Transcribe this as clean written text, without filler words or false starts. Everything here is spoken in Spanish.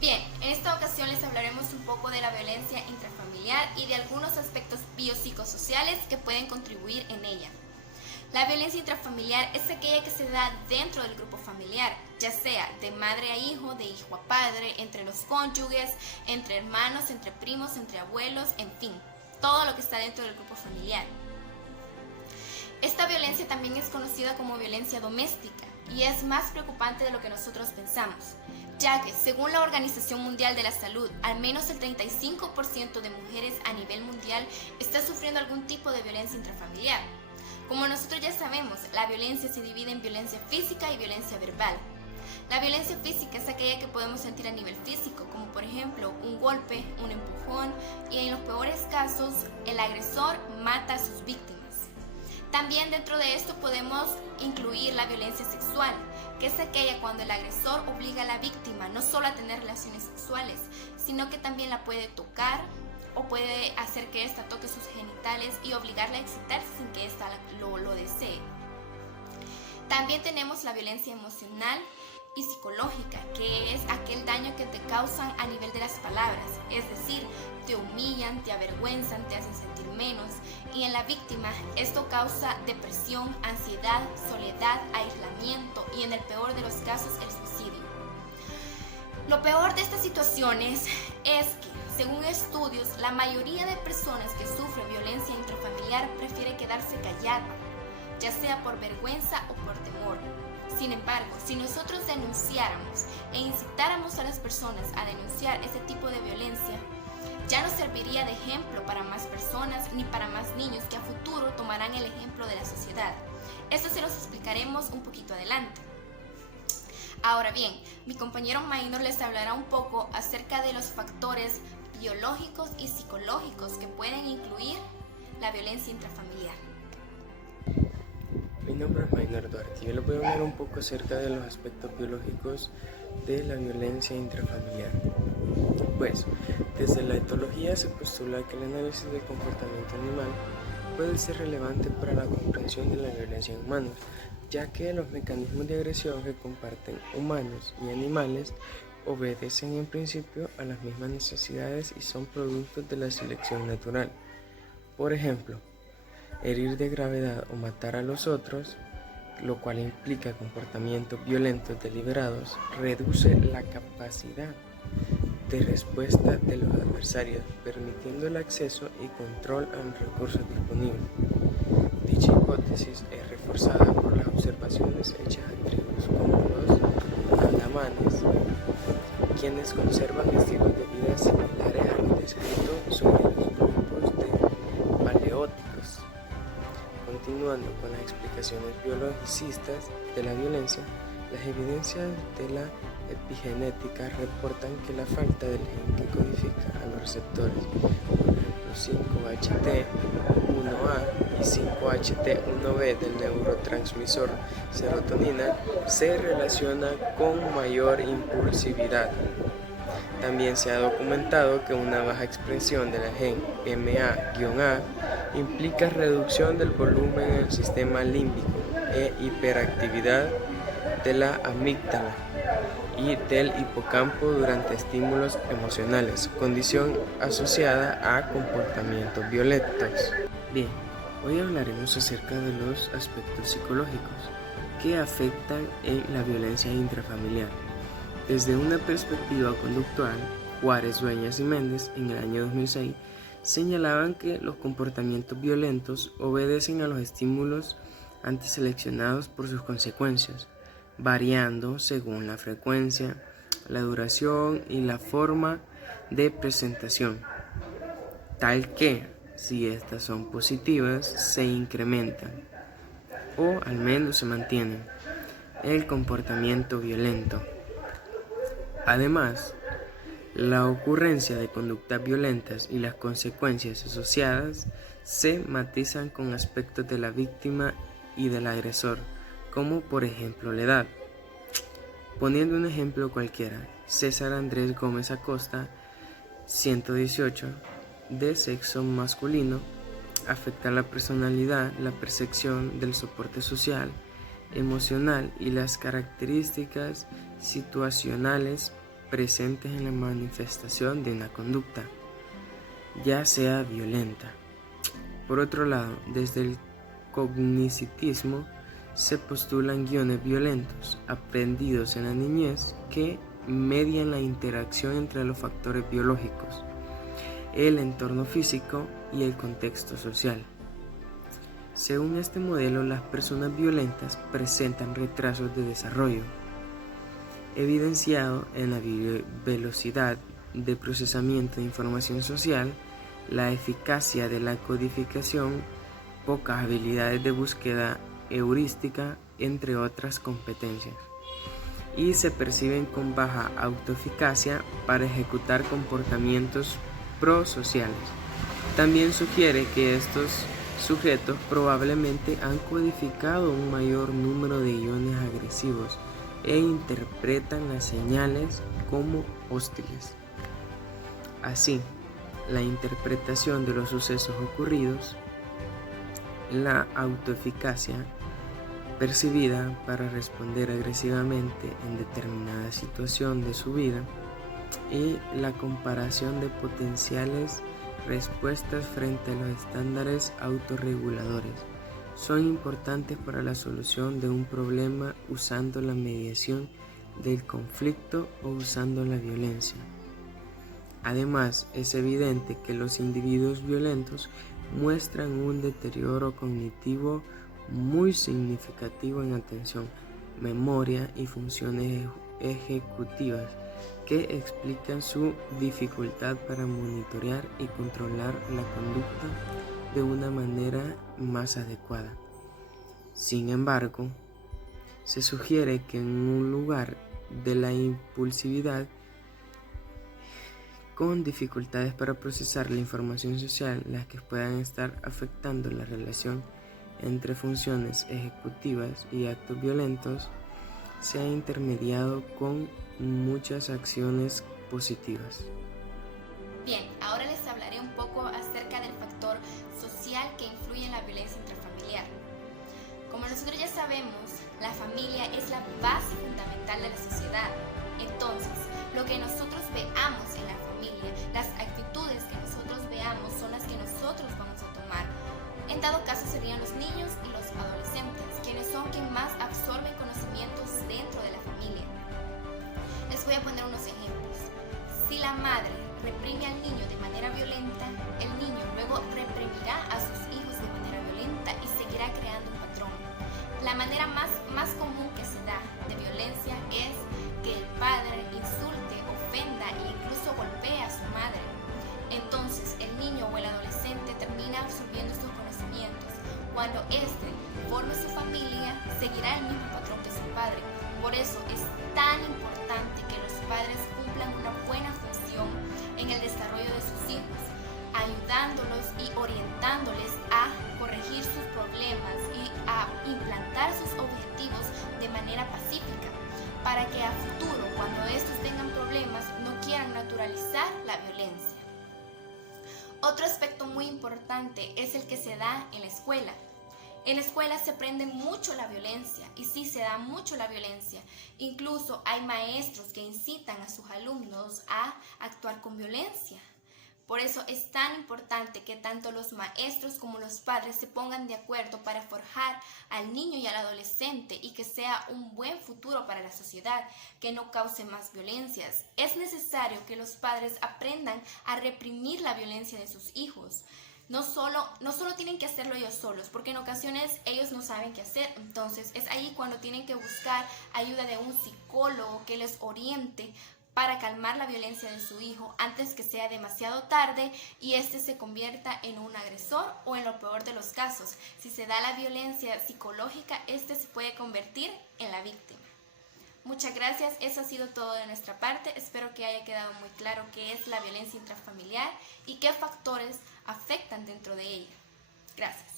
Bien, en esta ocasión les hablaremos un poco de la violencia intrafamiliar y de algunos aspectos biopsicosociales que pueden contribuir en ella. La violencia intrafamiliar es aquella que se da dentro del grupo familiar, ya sea de madre a hijo, de hijo a padre, entre los cónyuges, entre hermanos, entre primos, entre abuelos, en fin, todo lo que está dentro del grupo familiar. Esta violencia también es conocida como violencia doméstica y es más preocupante de lo que nosotros pensamos, ya que según la Organización Mundial de la Salud, al menos el 35% de mujeres a nivel mundial está sufriendo algún tipo de violencia intrafamiliar. Como nosotros ya sabemos, la violencia se divide en violencia física y violencia verbal. La violencia física es aquella que podemos sentir a nivel físico, como por ejemplo un golpe, un empujón, y en los peores casos el agresor mata a sus víctimas. También dentro de esto podemos incluir la violencia sexual, que es aquella cuando el agresor obliga a la víctima no solo a tener relaciones sexuales, sino que también la puede tocar o puede hacer que ésta toque sus genitales y obligarla a excitarse sin que ésta lo desee. También tenemos la violencia emocional y psicológica, que es aquel daño que te causan a nivel de las palabras, es decir, te humillan, te avergüenzan, te hacen sentir menos, y en la víctima esto causa depresión, ansiedad, soledad, aislamiento y en el peor de los casos el suicidio. Lo peor de estas situaciones es que, según estudios, la mayoría de personas que sufren violencia intrafamiliar prefiere quedarse callada, ya sea por vergüenza o por temor. Sin embargo, si nosotros denunciáramos e incitáramos a las personas a denunciar ese tipo de violencia, ya no serviría de ejemplo para más personas ni para más niños que a futuro tomarán el ejemplo de la sociedad. Esto se los explicaremos un poquito adelante. Ahora bien, mi compañero Maynor les hablará un poco acerca de los factores biológicos y psicológicos que pueden incluir la violencia intrafamiliar. Mi nombre es Maynor Duarte y yo les voy a hablar un poco acerca de los aspectos biológicos de la violencia intrafamiliar. Pues, desde la etología se postula que el análisis del comportamiento animal puede ser relevante para la comprensión de la violencia en humanos, ya que los mecanismos de agresión que comparten humanos y animales obedecen en principio a las mismas necesidades y son productos de la selección natural. Por ejemplo, herir de gravedad o matar a los otros, lo cual implica comportamientos violentos deliberados, reduce la capacidad de respuesta de los adversarios, permitiendo el acceso y control a los recursos disponibles. Dicha hipótesis es reforzada por las observaciones hechas a tribus como los andamanes, quienes conservan estilos de vida similares a los descritos sobre los grupos de paleóticos. Continuando con las explicaciones biologicistas de la violencia, las evidencias de la epigenética reportan que la falta del gen que codifica a los receptores, por ejemplo 5-HT1A y 5-HT1B del neurotransmisor serotonina, se relaciona con mayor impulsividad. También se ha documentado que una baja expresión de la gen MA-A implica reducción del volumen en el sistema límbico e hiperactividad de la amígdala y del hipocampo durante estímulos emocionales, condición asociada a comportamientos violentos. Bien, hoy hablaremos acerca de los aspectos psicológicos que afectan en la violencia intrafamiliar. Desde una perspectiva conductual, Juárez, Dueñas y Méndez en el año 2006 señalaban que los comportamientos violentos obedecen a los estímulos antes seleccionados por sus consecuencias, variando según la frecuencia, la duración y la forma de presentación, tal que, si estas son positivas, se incrementan o al menos se mantienen el comportamiento violento. Además, la ocurrencia de conductas violentas y las consecuencias asociadas se matizan con aspectos de la víctima y del agresor, como por ejemplo la edad. Poniendo un ejemplo cualquiera, César Andrés Gómez Acosta, 118, de sexo masculino, afecta la personalidad, la percepción del soporte social, emocional y las características situacionales presentes en la manifestación de una conducta, ya sea violenta. Por otro lado, desde el cognitivismo se postulan guiones violentos aprendidos en la niñez que median la interacción entre los factores biológicos, el entorno físico y el contexto social. Según este modelo, las personas violentas presentan retrasos de desarrollo, evidenciado en la velocidad de procesamiento de información social, la eficacia de la codificación, pocas habilidades de búsqueda heurística, entre otras competencias, y se perciben con baja autoeficacia para ejecutar comportamientos prosociales. También sugiere que estos sujetos probablemente han codificado un mayor número de iones agresivos e interpretan las señales como hostiles. Así, la interpretación de los sucesos ocurridos, la autoeficacia percibida para responder agresivamente en determinada situación de su vida y la comparación de potenciales respuestas frente a los estándares autorreguladores son importantes para la solución de un problema usando la mediación del conflicto o usando la violencia. Además, es evidente que los individuos violentos muestran un deterioro cognitivo muy significativo en atención, memoria y funciones ejecutivas, que explican su dificultad para monitorear y controlar la conducta de una manera más adecuada. Sin embargo, se sugiere que en un lugar de la impulsividad, con dificultades para procesar la información social, las que puedan estar afectando la relación entre funciones ejecutivas y actos violentos, se ha intermediado con muchas acciones positivas. Bien, ahora les hablaré un poco acerca del factor social que influye en la violencia intrafamiliar. Como nosotros ya sabemos, la familia es la base fundamental de la sociedad. Entonces, lo que nosotros veamos en la familia, las actitudes que nosotros veamos son las que nosotros vamos a tomar. En dado caso serían los niños y los adolescentes, quienes son quienes más absorben conocimientos dentro de la familia. Les voy a poner unos ejemplos. Si la madre reprime al niño de manera violenta, el niño luego reprimirá a sus hijos de manera violenta y seguirá creando un patrón. La manera más común que se da de violencia es que el padre insulte, ofenda e incluso golpee a su madre. Entonces el niño o el adolescente termina absorbiendo estos conocimientos. Cuando éste forme su familia, seguirá el mismo patrón que su padre. Por eso es tan importante que los padres cumplan una buena función en el desarrollo de sus hijos, ayudándolos y orientándoles a corregir sus problemas y a implantar sus objetivos de manera pacífica, para que a futuro, cuando estos tengan problemas, no quieran naturalizar la violencia. Otro aspecto muy importante es el que se da en la escuela. En la escuela se aprende mucho la violencia, y sí, se da mucho la violencia. Incluso hay maestros que incitan a sus alumnos a actuar con violencia. Por eso es tan importante que tanto los maestros como los padres se pongan de acuerdo para forjar al niño y al adolescente y que sea un buen futuro para la sociedad, que no cause más violencias. Es necesario que los padres aprendan a reprimir la violencia de sus hijos. No solo tienen que hacerlo ellos solos, porque en ocasiones ellos no saben qué hacer. Entonces es ahí cuando tienen que buscar ayuda de un psicólogo que les oriente para calmar la violencia de su hijo antes que sea demasiado tarde y este se convierta en un agresor, o en lo peor de los casos, si se da la violencia psicológica, este se puede convertir en la víctima. Muchas gracias, eso ha sido todo de nuestra parte. Espero que haya quedado muy claro qué es la violencia intrafamiliar y qué factores afectan dentro de ella. Gracias.